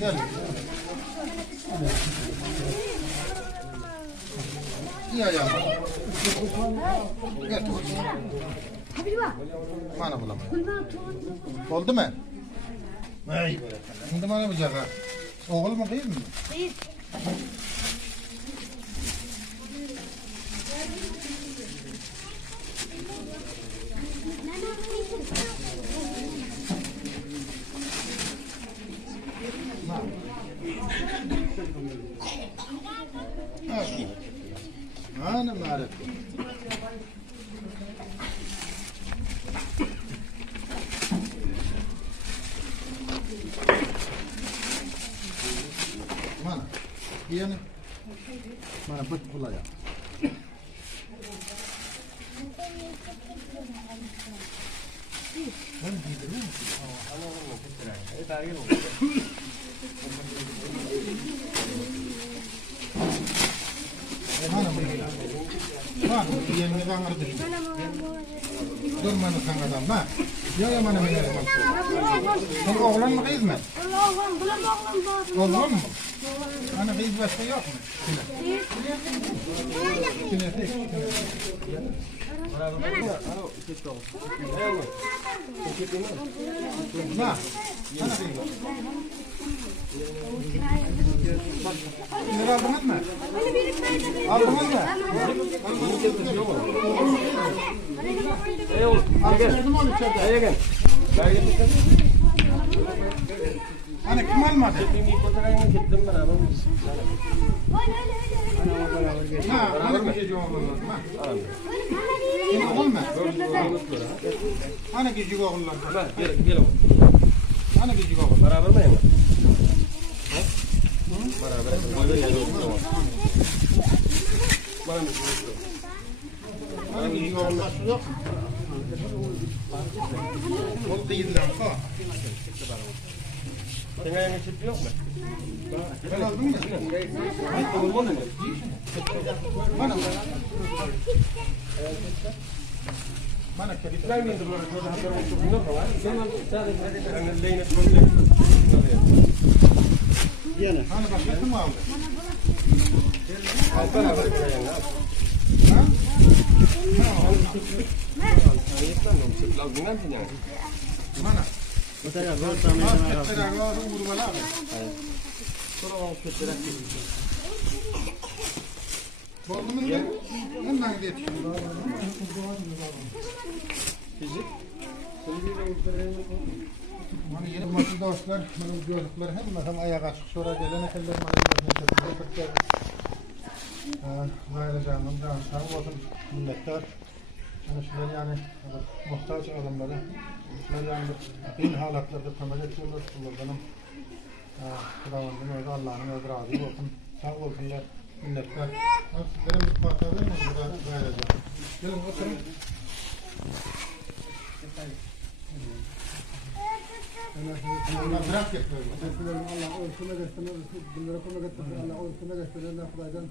Gel. Ya ya. Gel. Mana bulam. Oldu mu? Ay böyle. Şimdi bana bıçak ha. Oğul mu kıyım mı? Kıyım. Ana marif. Mana. Iya nih. Mana put pula ya. Mana begini? Mana iya nih kan ngerti. Dur mana sang adam mah? Ya mana begini? Sen oğlan mı kız mı? Oğlan mı? Ana kız başka yok mu? Nah, mana kız? Neler aldın mı? Aldın mı? Ana kim almadı? Ha, beraber bir şey oğlum. Ha. Kim olma? Ana küçük oğullar. Gel. Ana küçük oğul. Beraber mi yani? Beraber. Böyle yani. Ana küçük oğullar yok. Ol değiller ha. Tengah yang chip yok mu? Ben aldım mı? Olmadı mı? Mana kedi. Ben bildim böyle şurada haber çok yok ama sen lehine problem. Yana. Hani başkası mı aldı? Altan haber yani. Ha? Mana? Mesela var Keteraga vurmalar. Sonra o keteraga. Oldu mu? Hemen geç. Fizik. Hani yeni masal dostlar, benim çocuklar hem ayak açık sonra gelene kadar Zahir canım, sağ olun milletler. Yani muhtaç adamlara, yani en halatlarda temel ediyorlar. Bunlardan Kudavandın öyle Allah'ın öyle razı olsun. Sağ olsunlar milletler. Sizlere bir parça verir mi? Zahir canım. Gelin oturun. Bırak yapıyor. Allah ölçüme göstermez, bunlara konu göstermez, Allah ölçüme göstermez, Allah Kuday'dan.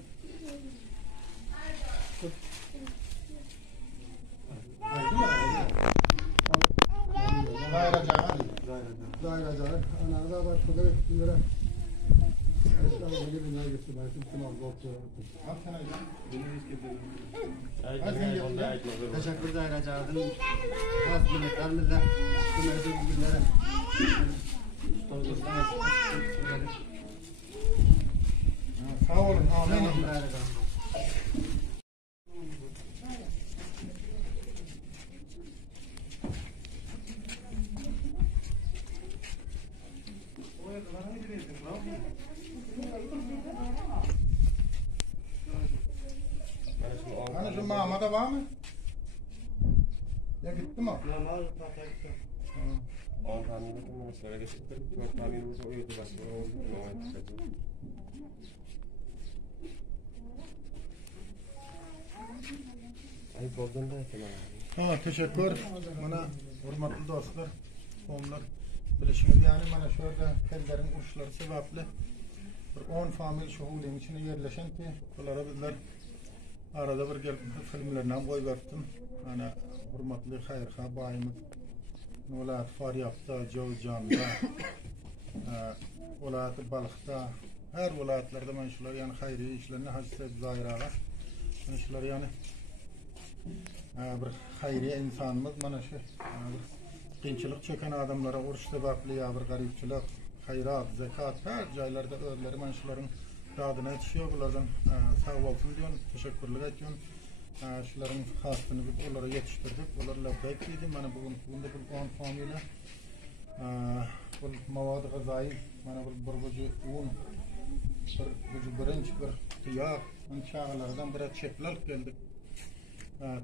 Zahir acayip. Ana da başka da bunlara eşyalarla gelin ne göstermez, kim aldı Teşekkür Zahir acayip'ın az milletlerimizle bu mevcut günlere Sağ olun. Amin. Hani şu Mahmut'a var mı? Ya gitti mi? On tahmin ettim. Sonra geçtik. Dört tahmin olursa uyudu bak. Ayıp olduğunda Ha, teşekkür. Bana hürmetli dostlar, onlar bilişiniz yani bana şurada kellerin uçları sebeple 10 famil şuhulun içine yerleşen ki bunlara bizler arada bir gelip filmlerden koy verdim. Ana hürmetli Hayırha bayimiz Nolat Faryap'ta, Cavcan'da, Vilayatı Balık'ta, her vilayetlarda mana shular yani hayriye işlerini hacı Zahiraga. Mana shular yani bir hayriye insanımız mana şu qiyinchilik çeken adamlara urush sababli ya bir garipchilik, hayrat, zekat her joylarda özleri mana shuların dadına yetişiyor. Bulardan sağ olsun diyorum, teşekkürler ediyorum. Şuların hastını biz onlara yetiştirdik. Onlarla bekliydim. Mana bugün bu 10 familya bu mavadı gazayı mana bir bucu un bucu birinci bir tiyaq çağlardan bir çekler geldik.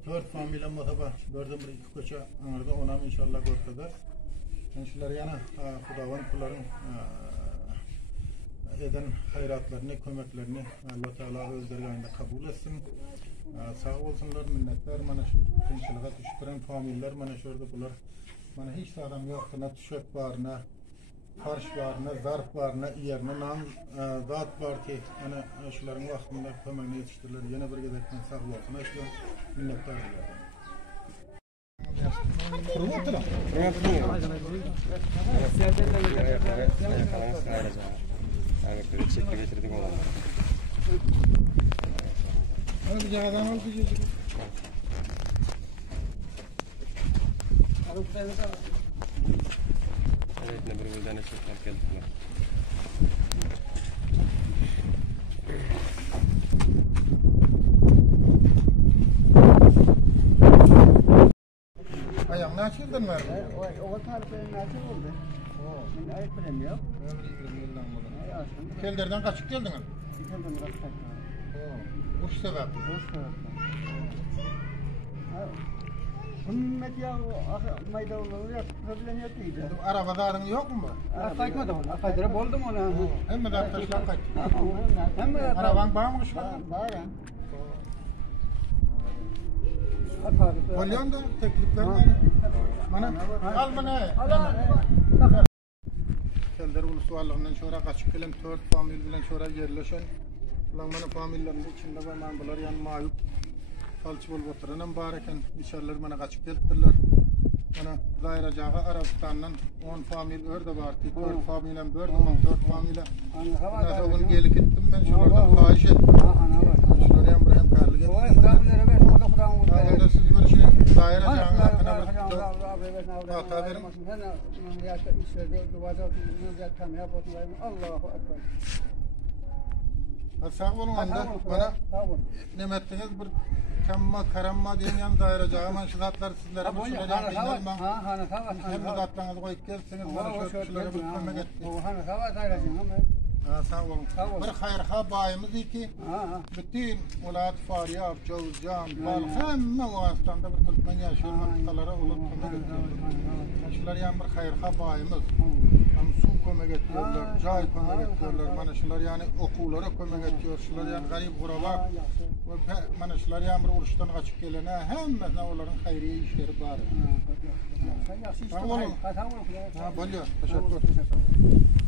4 familya muhtaba gördüm bir iki koça anırda ona inşallah görkeder. Şular yana Xudavan kulların eden hayratlarını, kömeklerini Allah Teala özlerinde kabul etsin. Sağ olsunlar, minnetler. Mana şu qiyinchilikga düşüren familyalar mana şurada bular. Mana hiç adam yok, ne tüşek barına, farş barına, zarf barına, yerine nam zat var ki, ana şuların vaxtında kömekini yetiştirirler. Yine bir gedekten sağ olsun. Aşkım minnetler dilerim. Çekti getirdik oğlan. Hadi bir adam al bir çocuk. Evet, ne bir gülden eşekler geldiler. Ayağın ne açıldın mı? O tarife nasıl oldu? Ben ayıp bilemiyorum. Kelderden kaçıp geldiniz? Geldim biraz kaçma. Uç sebep. Boş taraftan. Hümmet ya mayda olur ya problem yok iyiydi. Arabada adın yok mu? Kaçmadım ona. Kaçırıp oldum ona. Hem de arkadaşlar kaç. Hem de Araban bağımmış mı? var ya. Kolyon da teklifler var. Bana al bana. Kelder ulusu Allah'ından sonra kaçıp gelen 4 familya bilen sonra yerleşen. Ulan bana familyaların içinde var man bular yan mayup. Falçı bolup oturan bareken içerler bana kaçıp geldiler. Bana Zahiracağa Arabistan'dan 10 familya örde var. 4 familya bördüm, 4 familya. Nasıl onu gelip gittim ben şuradan fahiş ettim. Şuraya hem hemkarlık ettim. Onda siz bir şey Zahiracağın hakkında bir hata verin. Allahu Ekber. Sağ olun anda bana nimettiniz bir kamma karamma diyen yan Zahiracağa man şu zatlar sizlere bu şuradan inanmam. Hem de zatlarınızı koyup gelsiniz bana şöyle bir kömek etti. Sağ olun. Bir hayırha bayımız iki. Bütün Ulat Faryab, Cavuzcan, Bal hemen o Afganistan'da bir Türkmen yaşayan mantıkalara olup kömek ediyorlar. Şular yani bir hayırha bayımız. Hem su kömek ediyorlar, cay kömek ediyorlar. Bana şular yani okullara kömek ediyor. Şular yani garip kuraba. Bana şular yani bir uruştan kaçıp gelene hemen onların hayriye işleri var. Sağ olun. Teşekkür.